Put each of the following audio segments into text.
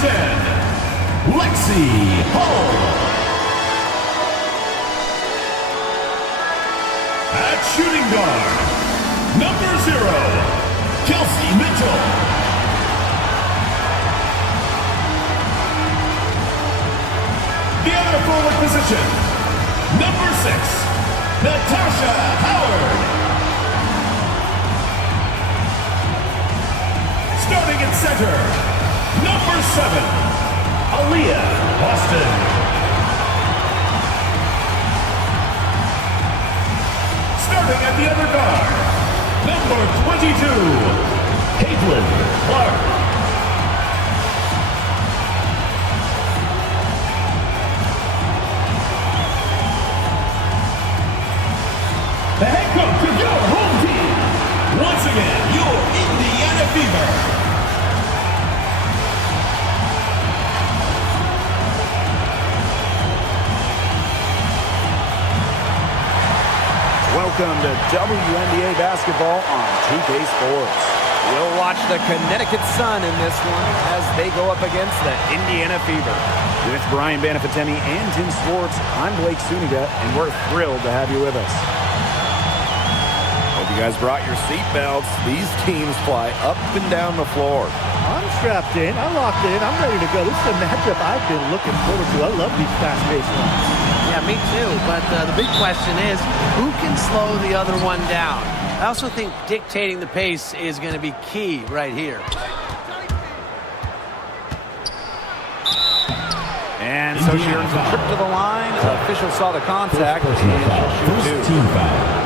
10, Lexi Hull. At shooting guard, number 0, Kelsey Mitchell. The other forward position, number 6, Natasha Howard. Starting at center, number 7, Aaliyah Austin. Starting at the other guard, number 22, Caitlin Clark. The head coach of your home team, once again, your Indiana Fever. Welcome to WNBA basketball on 2K Sports. We'll watch the Connecticut Sun in this one as they go up against the Indiana Fever. With Brian Banafitemi and Tim Swartz, I'm Blake Suniga, and we're thrilled to have you with us. Hope you guys brought your seatbelts. These teams fly up and down the floor. I'm strapped in. I'm locked in. I'm ready to go. This is a matchup I've been looking forward to. I love these fast-paced ones. Yeah, me too. But the big question is, who can slow the other one down? I also think dictating the pace is going to be key right here. And so she earns a trip to the line. The official saw the contact. And she'll shoot First team foul.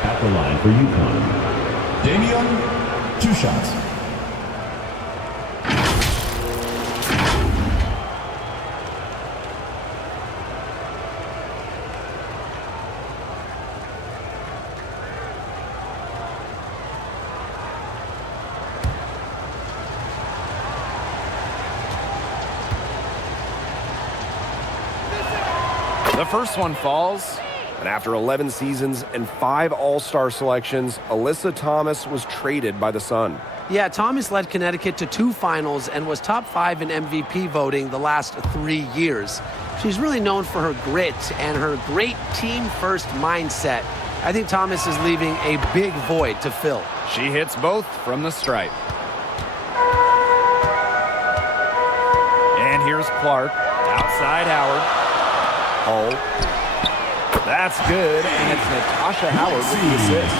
At the line for UConn, Damian, 2 shots. The first one falls. And after 11 seasons and 5 All-Star selections, Alyssa Thomas was traded by the Sun. Yeah, Thomas led Connecticut to 2 finals and was top 5 in MVP voting the last 3 years. She's really known for her grit and her great team-first mindset. I think Thomas is leaving a big void to fill. She hits both from the stripe. And here's Clark. Outside Howard. Hull. That's good, and it's Natasha Howard with the assist.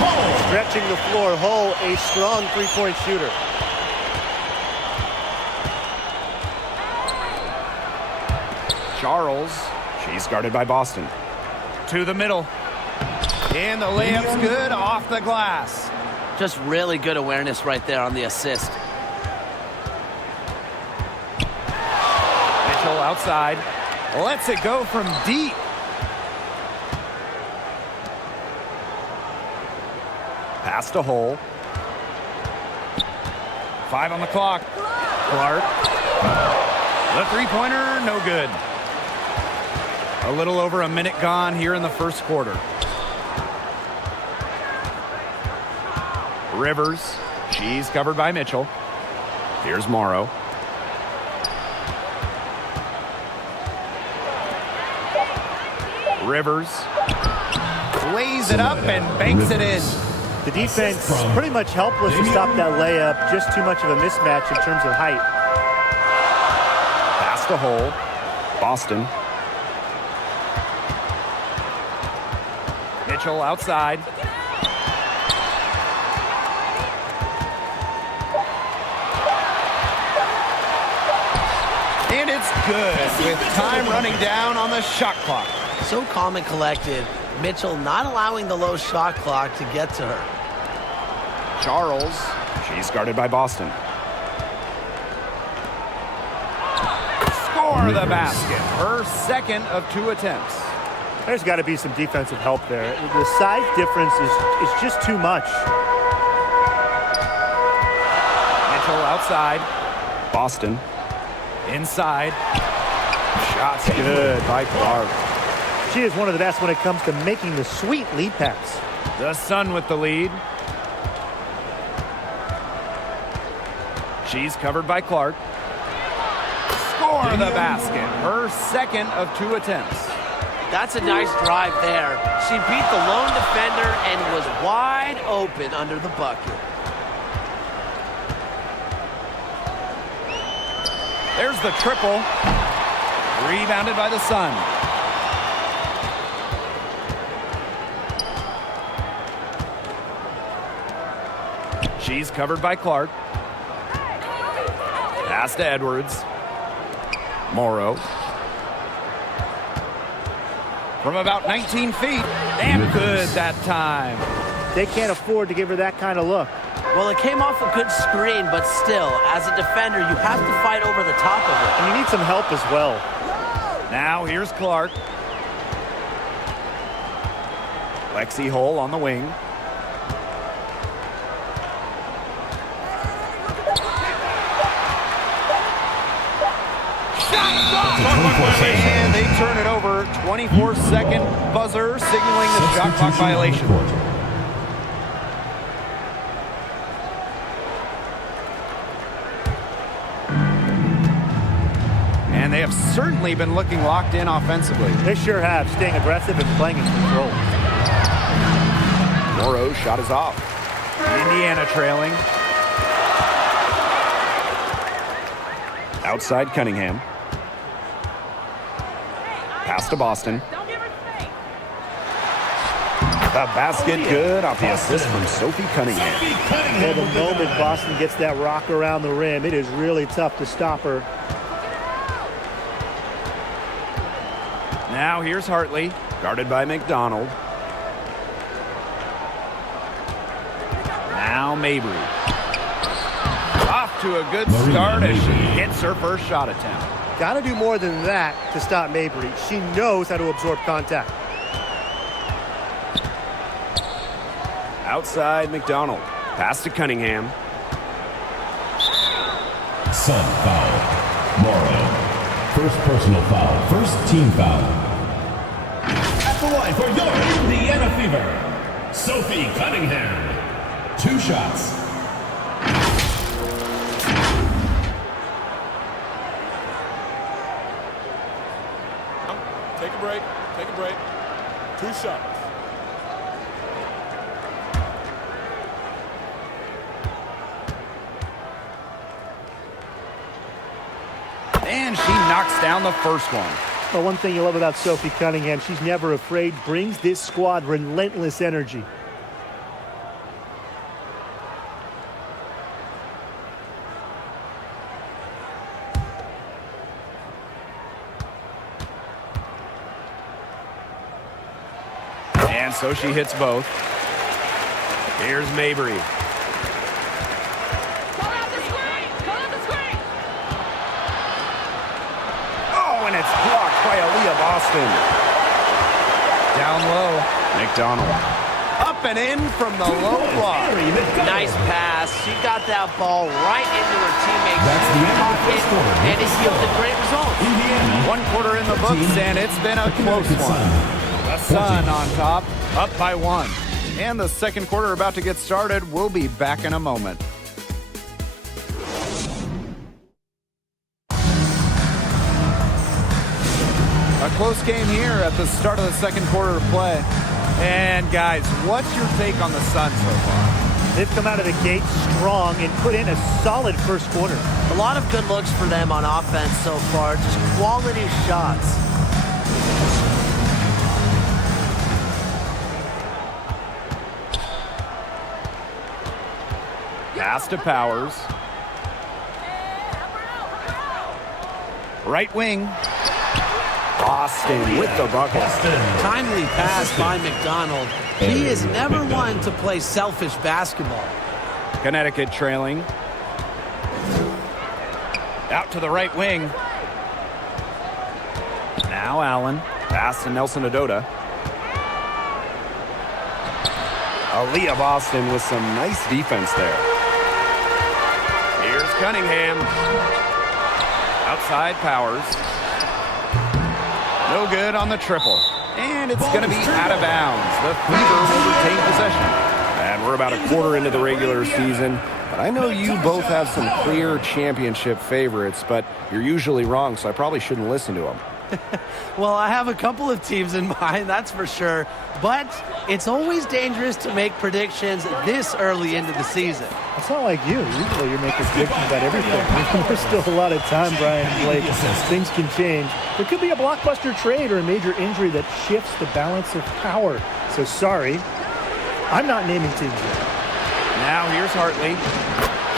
Stretching the floor. Hull, a strong three-point shooter. Charles. She's guarded by Boston. To the middle. And the layup's good off the glass. Just really good awareness right there on the assist. Mitchell outside. Lets it go from deep. Pass to Hull. 5 on the clock. Clark. The three-pointer, no good. A little over a minute gone here in the first quarter. Rivers. She's covered by Mitchell. Here's Morrow. Rivers. Lays it up and banks it in. The defense pretty much helpless to stop that layup. Just too much of a mismatch in terms of height. Pass to Hull. Boston. Mitchell outside. And it's good with time running down on the shot clock. So calm and collected. Mitchell not allowing the low shot clock to get to her. Charles. She's guarded by Boston. Score the basket. Her second of 2 attempts. There's got to be some defensive help there. The size difference is just too much. Mitchell outside. Boston. Inside. Shots good by Clark. She is one of the best when it comes to making the sweet lead pass. The Sun with the lead. She's covered by Clark. For the basket. Her second of 2 attempts. That's a nice drive there. She beat the lone defender and was wide open under the bucket. There's the triple. Rebounded by the Sun. She's covered by Clark. Pass to Edwards. Morrow. From about 19 feet. And good that time. They can't afford to give her that kind of look. Well, it came off a good screen, but still, as a defender, you have to fight over the top of it. And you need some help as well. Now here's Clark. Lexi Hull on the wing. And they turn it over. 24-second buzzer signaling the shot clock violation. And they have certainly been looking locked in offensively. They sure have, staying aggressive and playing in control. Morrow's shot is off. Indiana trailing. Outside Cunningham. Pass to Boston. The basket good off the assist from Sophie Cunningham. Yeah, the moment Boston gets that rock around the rim, it is really tough to stop her. Now here's Hartley. Guarded by McDonald. Now Mabry. Off to a good start as she hits her first shot attempt. Got to do more than that to stop Mabry. She knows how to absorb contact. Outside McDonald. Pass to Cunningham. Sun foul. Morrow. First personal foul. First team foul. At the line for your Indiana Fever, Sophie Cunningham. 2 shots. Take a break. Take a break. 2 shots. And she knocks down the first one. Well, one thing you love about Sophie Cunningham, she's never afraid, brings this squad relentless energy. And so she hits both. Here's Mabry. Oh, and it's blocked by Aaliyah Boston. Down low. McDonald. Up and in from the low block. Nice pass. She got that ball right into her teammate's That's the end of the pocket, first quarter. and it yielded great results. Indiana. 1 quarter in the books, and it's been a close one. The Sun on top, up by 1. And the second quarter about to get started. We'll be back in a moment. A close game here at the start of the second quarter of play. And guys, what's your take on the Sun so far? They've come out of the gate strong and put in a solid first quarter. A lot of good looks for them on offense so far, just quality shots. Pass to Powers. Right wing. Boston with the bucket. Timely pass by McDonald. He is never one to play selfish basketball. Connecticut trailing. Out to the right wing. Now Allen. Pass to Nelson Adota. Aaliyah Boston with some nice defense there. Here's Cunningham. Outside Powers. No good on the triple. And it's going to be out of bounds. The Fever will retain possession. And we're about a quarter into the regular season. But I know you both have some clear championship favorites, but you're usually wrong, so I probably shouldn't listen to them. Well, I have a couple of teams in mind, that's for sure. But it's always dangerous to make predictions this early into the season. It's not like you. Usually you're making predictions about everything. There's still a lot of time, Brian and Blake. Things can change. There could be a blockbuster trade or a major injury that shifts the balance of power. So sorry, I'm not naming teams yet. Now here's Hartley.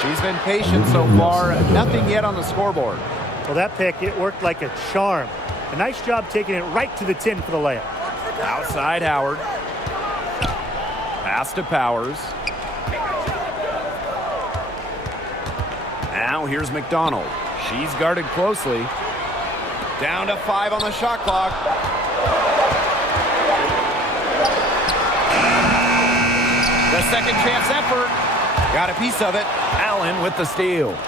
She's been patient so far. Nothing yet on the scoreboard. Well, that pick, it worked like a charm. A nice job taking it right to the tin for the layup. Outside Howard. Pass to Powers. Now here's McDonald. She's guarded closely. Down to 5 on the shot clock. The second chance effort. Got a piece of it. Allen with the steal.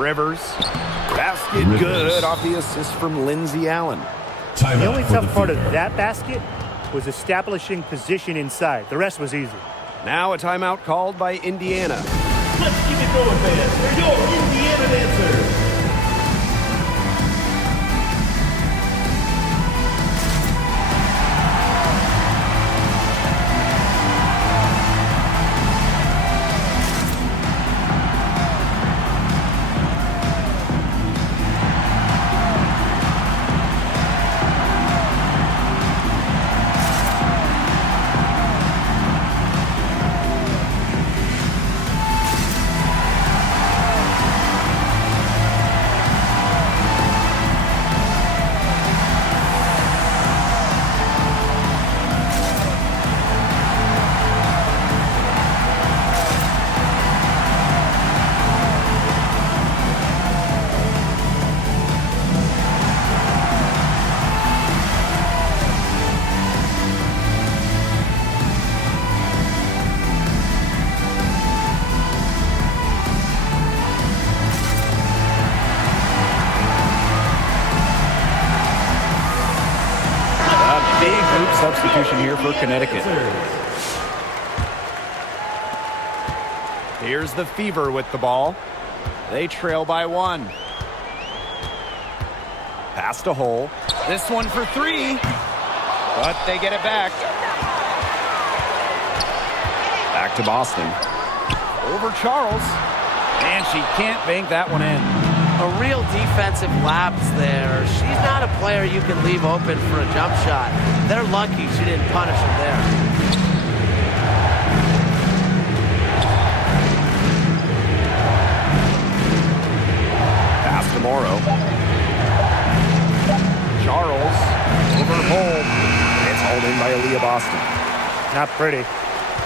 Rivers. Basket good off the assist from Lindsey Allen. The only tough part of that basket was establishing position inside. The rest was easy. Now a timeout called by Indiana. Let's keep it going, fans, for your Indiana dancers. Substitution here for Connecticut. Here's the Fever with the ball. They trail by 1. Pass to Hole. This one for 3. But they get it back. Back to Boston. Over Charles. And she can't bank that one in. A real defensive lapse there. She's not a player you can leave open for a jump shot. They're lucky she didn't punish him there. Pass to Morrow. Charles over Hole. It's hauled in by Aaliyah Boston. Not pretty.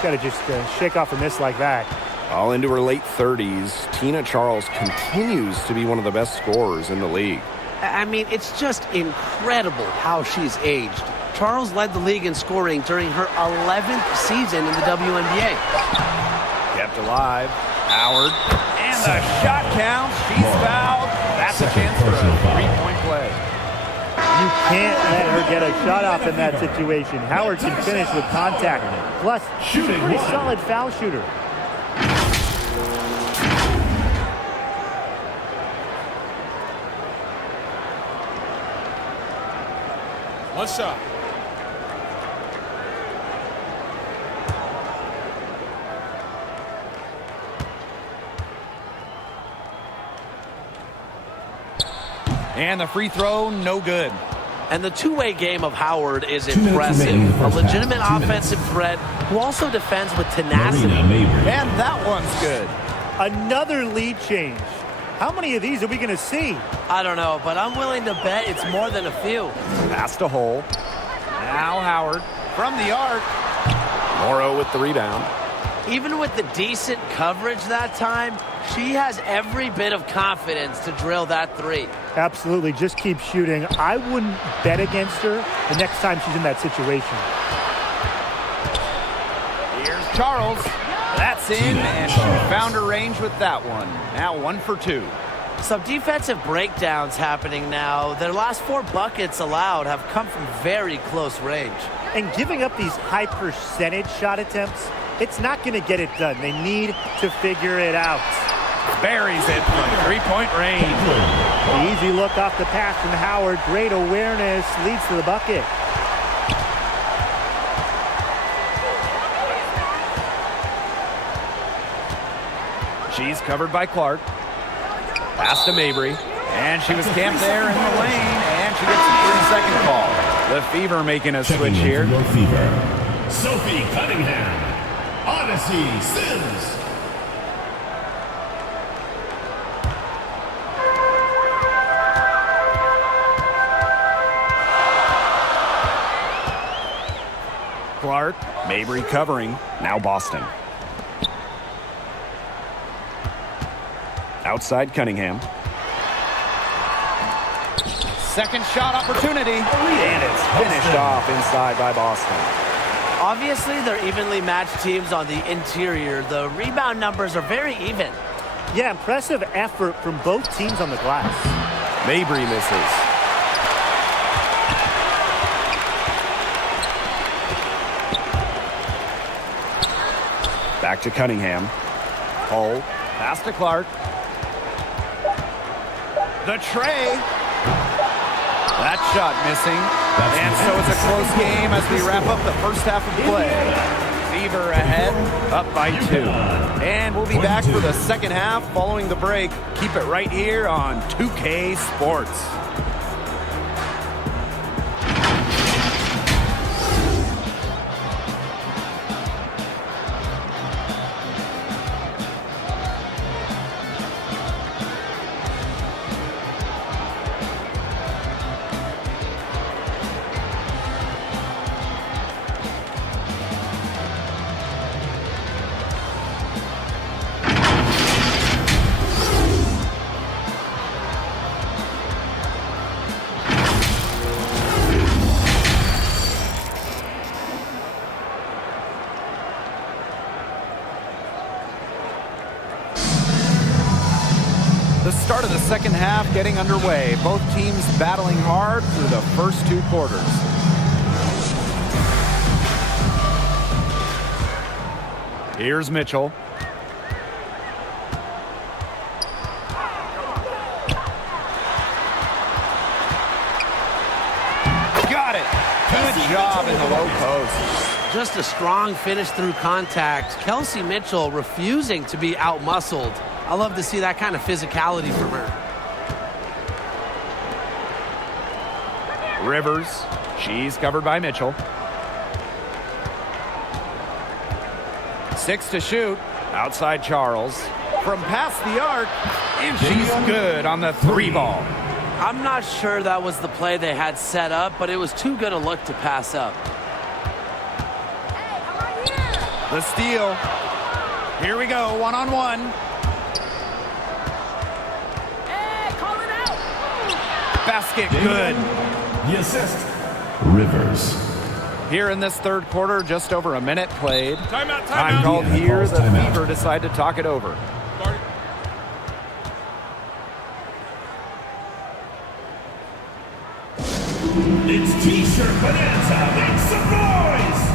Got to just shake off a miss like that. All into her late 30s, Tina Charles continues to be one of the best scorers in the league. I mean, it's just incredible how she's aged. Charles led the league in scoring during her 11th season in the WNBA. Kept alive. Howard. And the shot counts. She's fouled. That's a chance for a 3-point play. You can't let her get a shot off in that situation. Howard can finish with contact. Plus, she's a pretty solid foul shooter. One shot. And the free throw, no good. And the two-way game of Howard is impressive. A legitimate offensive threat who also defends with tenacity. And that one's good. Another lead change. How many of these are we going to see? I don't know, but I'm willing to bet it's more than a few. Pass to Hole. Now Howard from the arc. Morrow with the rebound. Even with the decent coverage that time, she has every bit of confidence to drill that three. Absolutely. Just keep shooting. I wouldn't bet against her the next time she's in that situation. Here's Charles. That's in, and she found her range with that one. Now 1 for 2. Some defensive breakdowns happening now. Their last 4 buckets allowed have come from very close range. And giving up these high percentage shot attempts, it's not going to get it done. They need to figure it out. Buries it from 3-point range. Easy look off the pass from Howard. Great awareness. Leads to the bucket. She's covered by Clark. Pass to Mabry. And she was camped there in the lane. And she gets a 3-second call. The Fever making a switch here. Your Fever. Sophie Cunningham. Odyssey Sims. Clark. Mabry covering. Now Boston. Outside Cunningham. Second shot opportunity. And it's finished off inside by Boston. Obviously, they're evenly matched teams on the interior. The rebound numbers are very even. Yeah, impressive effort from both teams on the glass. Mabry misses. Back to Cunningham. Hull. Pass to Clark. The tray. That shot missing. And so it's a close game as we wrap up the first half of play. Fever ahead, up by 2. And we'll be back for the second half following the break. Keep it right here on 2K Sports. The start of the second half getting underway. Both teams battling hard through the first 2 quarters. Here's Mitchell. Got it. Good job in the low post. Just a strong finish through contact. Kelsey Mitchell refusing to be outmuscled. I love to see that kind of physicality from her. Rivers. She's covered by Mitchell. 6 to shoot. Outside Charles. From past the arc. And she's good on the 3 ball. I'm not sure that was the play they had set up, but it was too good a look to pass up. The steal. Here we go, 1-on-1. Basket good. The assist. Rivers. Here in this third quarter, just over a minute played. Timeout. Time called Yeah, here. The timeout. Fever decide to talk it over. It's T-shirt bonanza. Make some noise.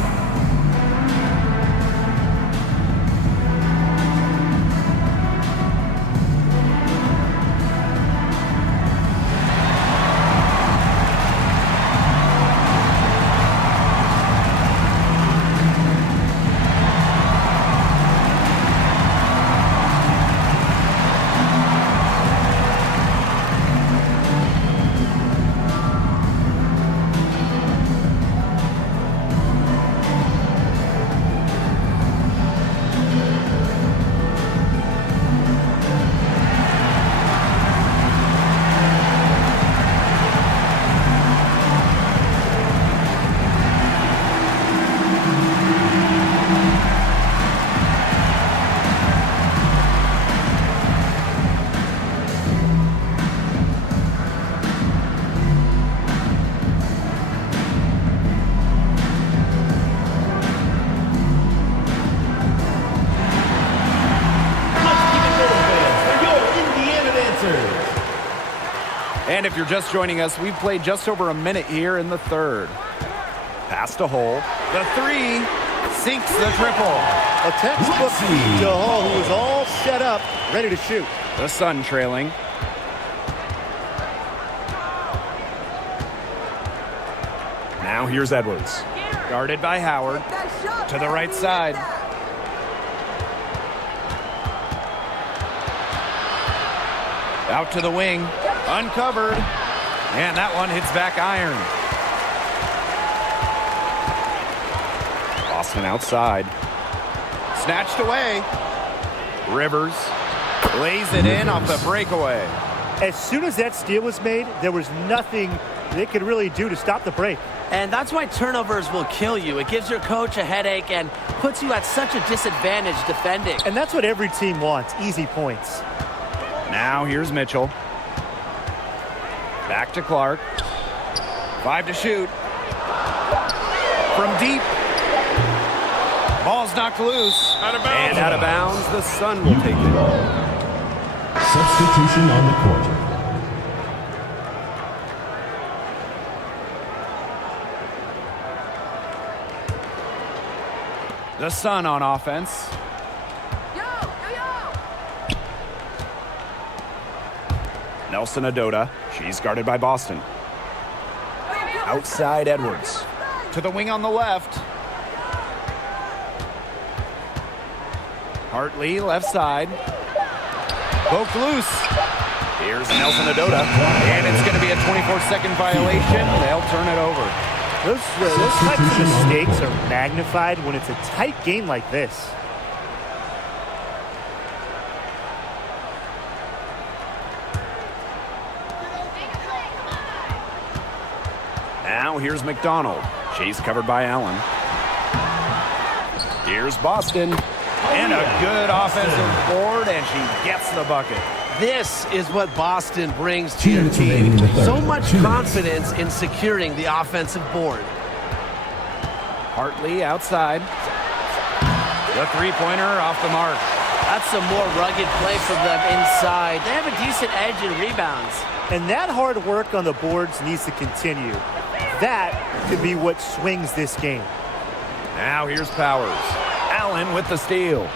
you're just joining us, we've played just over a minute here in the third. Pass to Hull. The three sinks the triple. A textbook to Hull, who was all set up, ready to shoot. The Sun trailing. Now here's Edwards. Guarded by Howard. To the right side. Out to the wing. Uncovered. And that one hits back iron. Boston outside. Snatched away. Rivers lays it in off the breakaway. As soon as that steal was made, there was nothing they could really do to stop the break. And that's why turnovers will kill you. It gives your coach a headache and puts you at such a disadvantage defending. And that's what every team wants, easy points. Now here's Mitchell. Back to Clark. 5 to shoot. From deep. Ball's knocked loose. Out of bounds. And out of bounds, the Sun will take it. Substitution on the court. The Sun on offense. Nelson Adota. She's guarded by Boston. Outside Edwards. To the wing on the left. Hartley, left side. Poked loose. Here's Nelson Adota. And it's going to be a 24-second violation. They'll turn it over. Those types of mistakes are magnified when it's a tight game like this. Now here's McDonald. She's covered by Allen. Here's Boston. And a good offensive board, and she gets the bucket. This is what Boston brings to your team. So much confidence in securing the offensive board. Hartley outside. The three-pointer off the mark. That's some more rugged play from them inside. They have a decent edge in rebounds. And that hard work on the boards needs to continue. That could be what swings this game. Now here's Powers. Allen with the steal.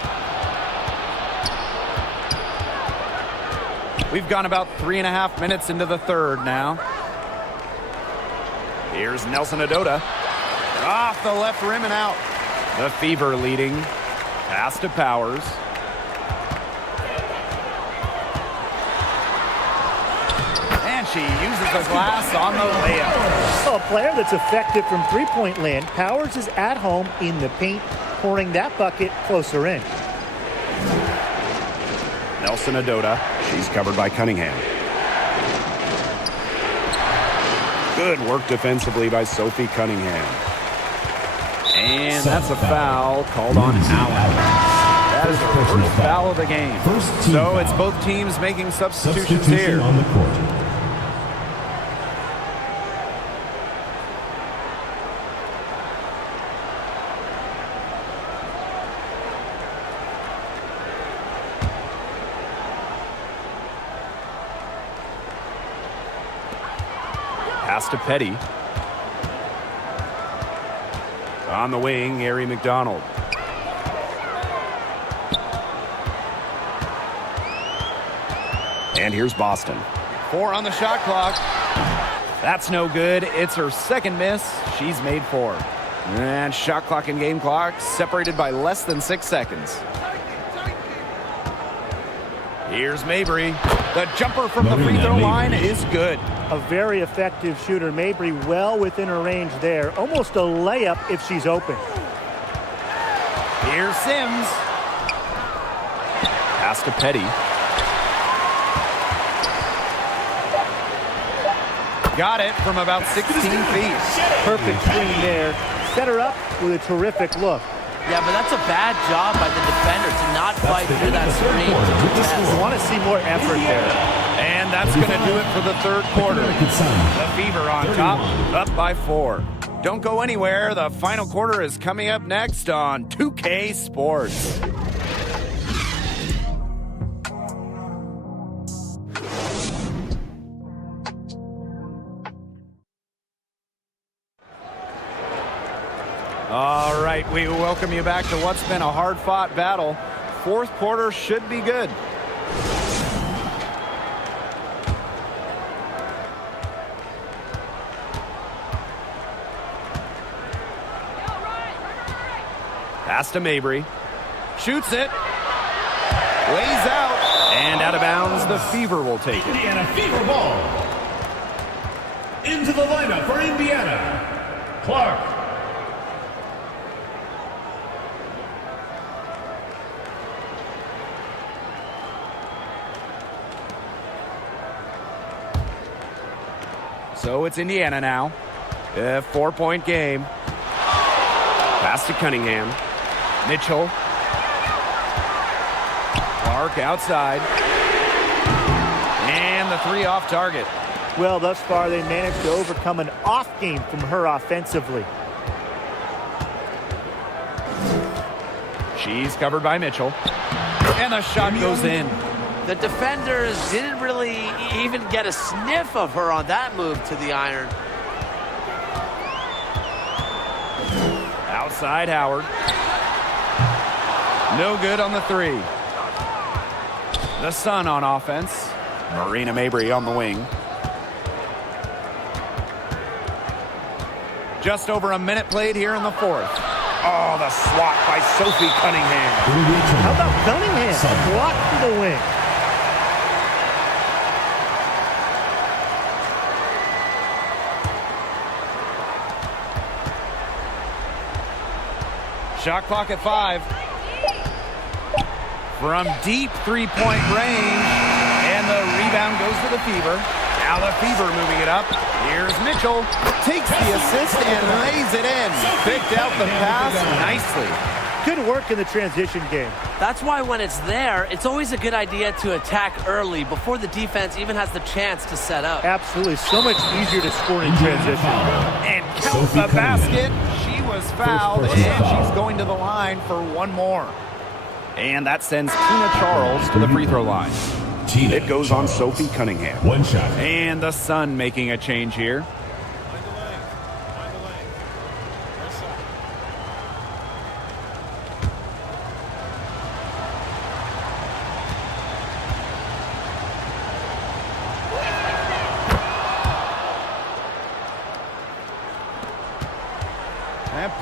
We've gone about 3.5 minutes into the third now. Here's Nelson Adota. Off the left rim and out. The Fever leading. Pass to Powers. And she uses the glass on the layup. A player that's effective from three-point land. Powers is at home in the paint, pouring that bucket closer in. Nelson Adota. She's covered by Cunningham. Good work defensively by Sophie Cunningham. And that's a foul called on Allen. That is the first foul of the game. So it's both teams making substitutions here. On the court. Pass to Petty. On the wing, Ari McDonald. And here's Boston. 4 on the shot clock. That's no good. It's her second miss. She's made 4. And shot clock and game clock separated by less than 6 seconds. Here's Mabry. The jumper from the free throw line is good. A very effective shooter. Mabry well within her range there. Almost a layup if she's open. Here's Sims. Pass to Petty. Got it from about 16 feet. Perfect screen there. Set her up with a terrific look. Yeah, but that's a bad job by the defender to not fight through that screen. I want to see more effort there. And that's going to do it for the third quarter. The Fever on top, up by 4. Don't go anywhere. The final quarter is coming up next on 2K Sports. All right, we welcome you back to what's been a hard-fought battle. Fourth quarter should be good. Pass to Mabry. Shoots it. Lays out. And out of bounds, the Fever will take it. Indiana Fever ball. Into the lineup for Indiana, Clark. So it's Indiana now. A 4-point game. Pass to Cunningham. Mitchell. Clark outside. And the three off target. Well, thus far, they managed to overcome an off game from her offensively. She's covered by Mitchell. And the shot goes in. The defenders didn't really even get a sniff of her on that move to the iron. Outside Howard. No good on the three. The Sun on offense. Marina Mabry on the wing. Just over a minute played here in the fourth. Oh, the swat by Sophie Cunningham. How about Cunningham? Block for the win. Shot clock at 5. From deep three-point range. And the rebound goes to the Fever. Now the Fever moving it up. Here's Mitchell. Takes the assist and lays it in. Picked out the pass nicely. Good work in the transition game. That's why when it's there, it's always a good idea to attack early before the defense even has the chance to set up. Absolutely. So much easier to score in transition. And counts the basket. She was fouled, and she's going to the line for one more. And that sends Tina Charles to the free throw line. It goes on Sophie Cunningham. One shot. And the Sun making a change here.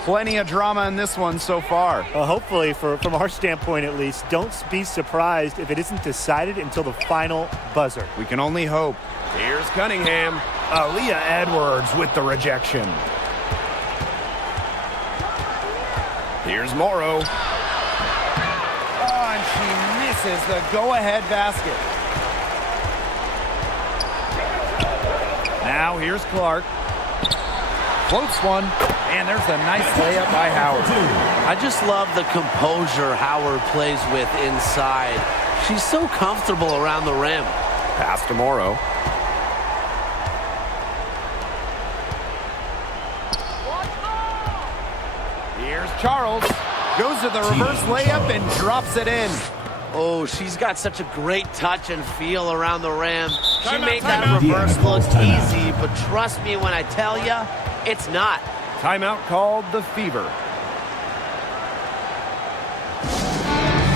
Plenty of drama in this one so far. Hopefully, from our standpoint at least, don't be surprised if it isn't decided until the final buzzer. We can only hope. Here's Cunningham. Aaliyah Edwards with the rejection. Here's Morrow. Oh, and she misses the go-ahead basket. Now here's Clark. Floats one, and there's a nice layup by Howard. I just love the composure Howard plays with inside. She's so comfortable around the rim. Pass to Morrow. Here's Charles. Goes to the reverse layup and drops it in. Oh, she's got such a great touch and feel around the rim. She Timeout, made that timeout. reverse look Timeout. easy, but trust me when I tell you, it's not. Timeout called the Fever.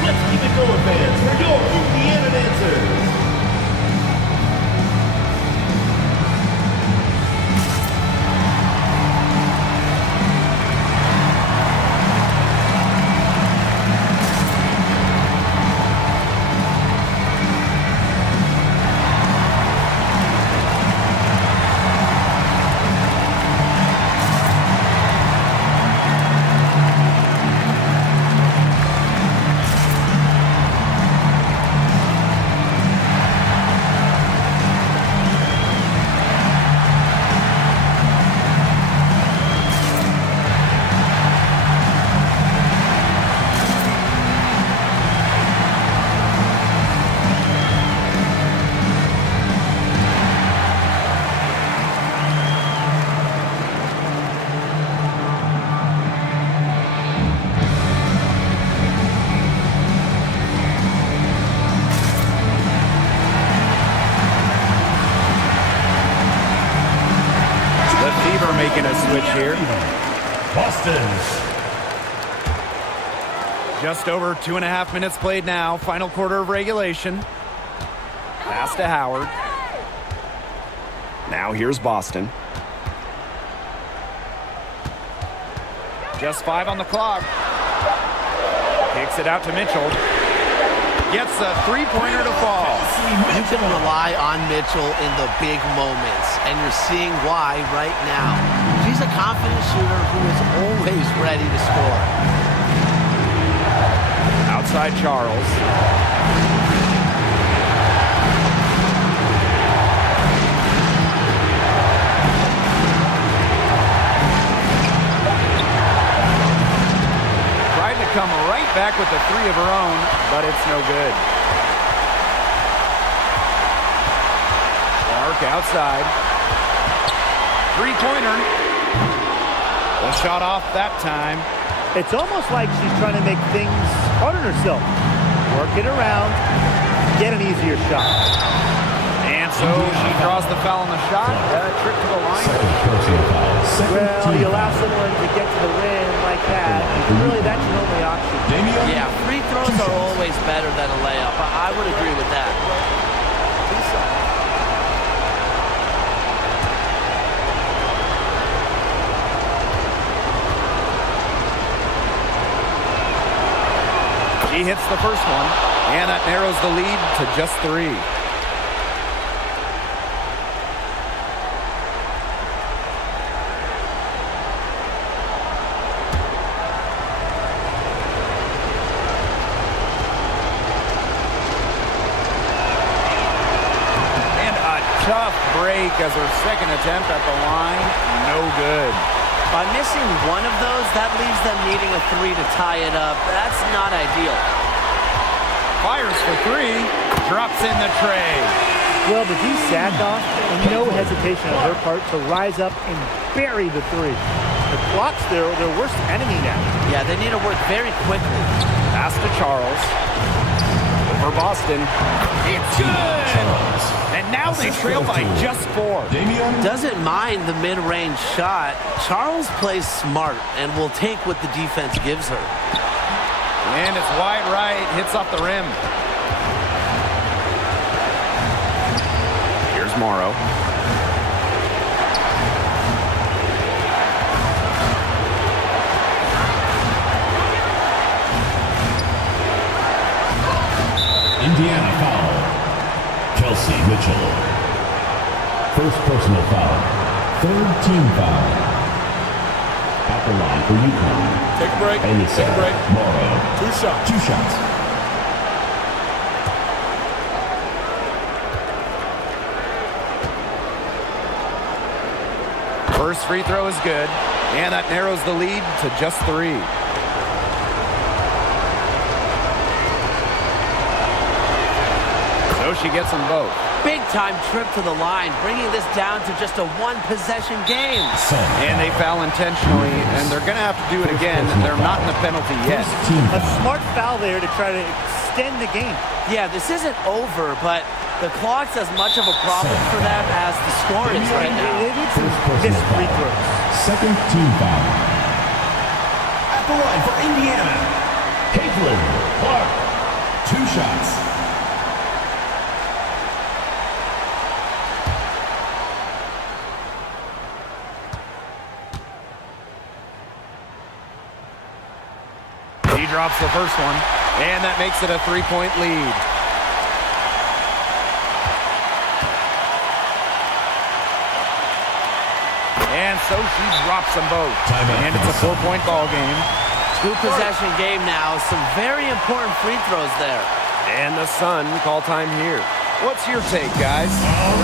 Let's keep it going, fans, for your Indiana dancers. Making a switch here. Boston. Just over 2.5 minutes played now. Final quarter of regulation. Pass to Howard. Now here's Boston. Just 5 on the clock. Kicks it out to Mitchell. Gets a three-pointer to fall. You can rely on Mitchell in the big moments, and you're seeing why right now. She's a confident shooter who is always ready to score. Outside Charles. Tried to come right back with the three of her own, but it's no good. Clark outside. Three-pointer. The shot off that time. It's almost like she's trying to make things hard on herself. Work it around, get an easier shot. And so she draws the foul on the shot. Trip to the line. Well, you allow someone to get to the rim like that. Really, that's your only option. Yeah, free throws are always better than a layup. I would agree with that. He hits the first one, and that narrows the lead to just 3. And a tough break as her second attempt at the line. No good. By missing one of those, that leaves them needing a 3 to tie it up. That's not ideal. Fires for 3, drops in the tray. Well, the D sat off, and no hesitation on her part to rise up and bury the 3. The clock's their worst enemy now. Yeah, they need to work very quickly. Pass to Charles. Over Boston. It's good! Charles. And now they trail by just 4. Doesn't mind the mid-range shot. Charles plays smart and will take what the defense gives her. And it's wide right, hits off the rim. Here's Morrow. Indiana foul. Kelsey Mitchell. First personal foul. Third team foul. At the line for UConn. Take a break. Take a break. Morrow. 2 shots. 2 shots. First free throw is good, and that narrows the lead to just 3. So she gets them both. Big-time trip to the line, bringing this down to just a one-possession game. And they foul intentionally, and they're going to have to do it again. They're not in the penalty yet. A smart foul there to try to extend the game. Yeah, this isn't over, but the clock's as much of a problem for them as the score is right now. They need some missed free throws. Second team foul. At the line for Indiana. Caitlin Clark. 2 shots. He drops the first one, and that makes it a 3-point lead. And so she drops them both. And it's a 4-point ball game. 2-possession game now. Some very important free throws there. And the Sun call time here. What's your take, guys?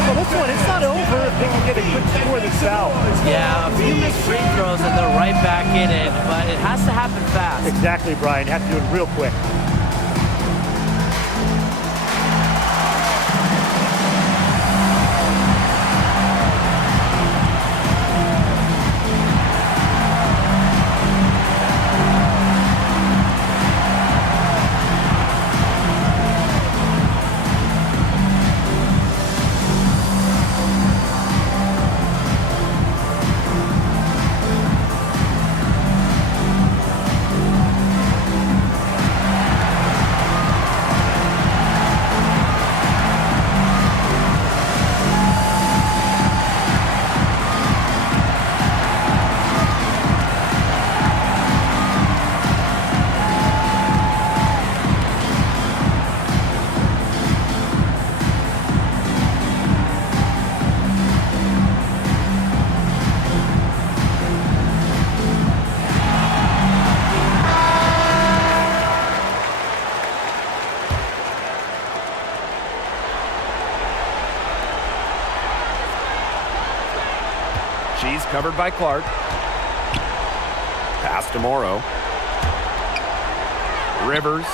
Well, this one, it's not over if they can get a quick score this foul. Yeah, a few missed free throws and they're right back in it, but it has to happen fast. Exactly, Brian. You have to do it real quick. She's covered by Clark. Pass to Morrow. Rivers.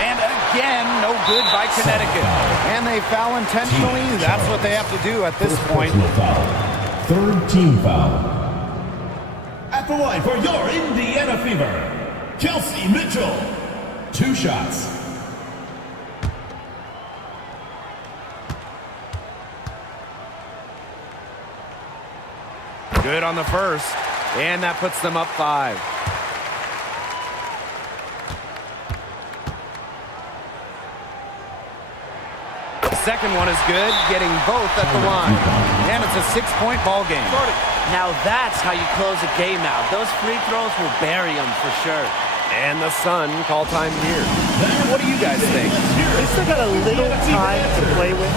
And again, no good by Connecticut. And they foul intentionally. That's what they have to do at this point. Personal foul. Third team foul. At the line for your Indiana Fever, Kelsey Mitchell. 2 shots. Good on the first. And that puts them up 5. The second one is good, getting both at the line. And it's a 6-point ball game. Now that's how you close a game out. Those free throws will bury them for sure. And the Sun call time here. What do you guys think? They still got a little time to play with,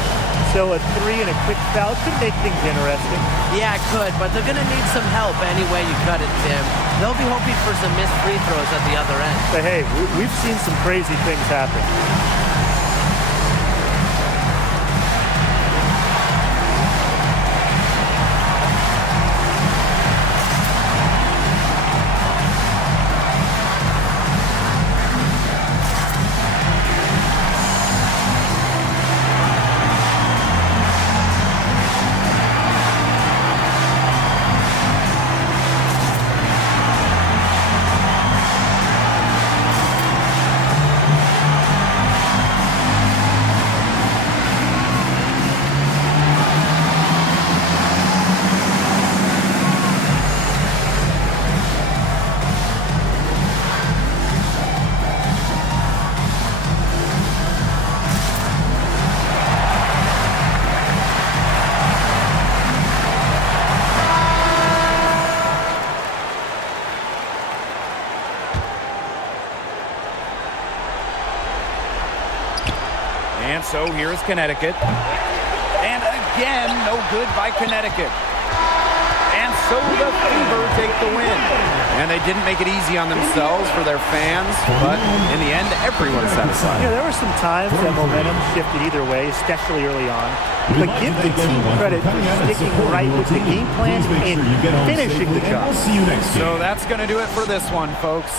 so a 3 and a quick foul could make things interesting. Yeah, it could, but they're going to need some help any way you cut it, Tim. They'll be hoping for some missed free throws at the other end. But hey, we've seen some crazy things happen. And so here's Connecticut. And again, no good by Connecticut. And so the Fever take the win. And they didn't make it easy on themselves for their fans, but in the end, everyone's satisfied. Yeah, there were some times that momentum shifted either way, especially early on. But give the team credit for sticking right with the game plan and finishing the job. See you next So that's going to do it for this one, folks.